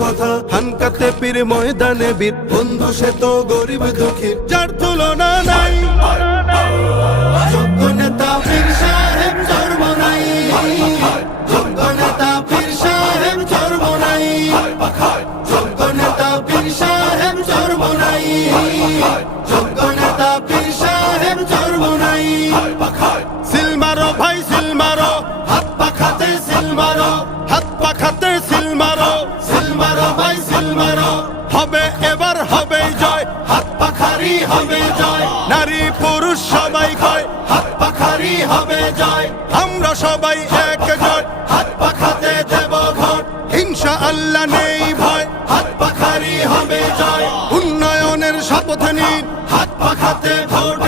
কথা, হানকাতে পীর ময়দানে বীর, বন্ধু সে তো গরিব দুঃখীর, যার তুলনা নাই। যোগ্য নেতা পীর সাহেব চরমোনাই, যোগ্য নেতা পীর সাহেব চরমোনাই, যোগ্য নেতা পীর সাহেব চরমোনাই, যোগ্য নেতা পীর সাহেব চরমোনাই। সিল মারো ভাই সিল মারো, হাত পাখাতে সিল মারো, হাত পাখাতে সিল মারো, সিল মারো ভাই সিল মারো। হবে এবার হবে জয়, হাত পাখারি হবে জয়, নারী পুরুষ সবাই কয় হাত পাখারি হবে জয়। আমরা সবাই এক জয়, হাত পাখাতে দেব ভোট, ইনশাআল্লাহ নেই ভয়, হাত পাখারি হবে জয়। উন্নয়নের শপথ নিন, হাত পাখাতে ভোট